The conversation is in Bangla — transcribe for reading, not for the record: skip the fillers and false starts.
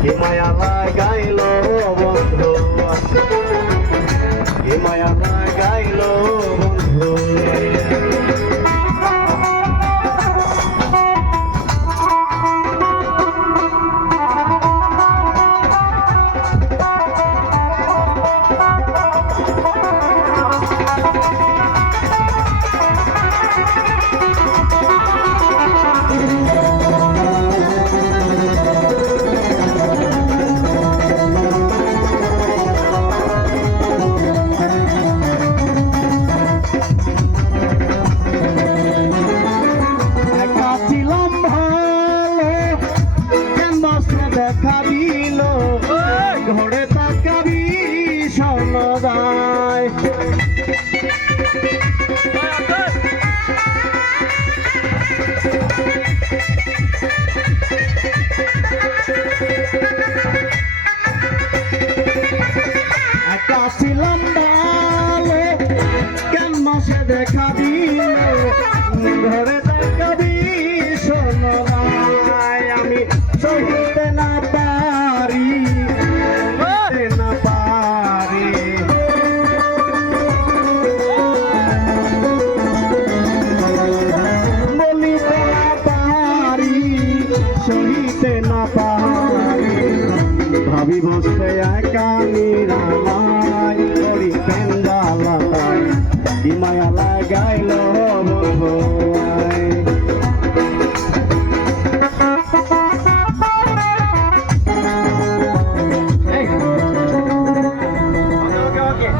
কি মায়া লাগাইল বন্ধু, কি মায়া লাগাইল বন্ধু। দেখা দিল ঘরে তাকাবি স্বর্ণদায়, একা ছিলাম ভালো কেন সে দেখা দিল ঘরে তাকাবি স্বর্ণদায়। আমি সহিতে না পারি, না পারি, বলিতে না পারি, সহিতে না পারি। ভাবি বসে একা নিরালায় করি পেন্ডালায়, কি মায়া লাগাইল বন্ধু।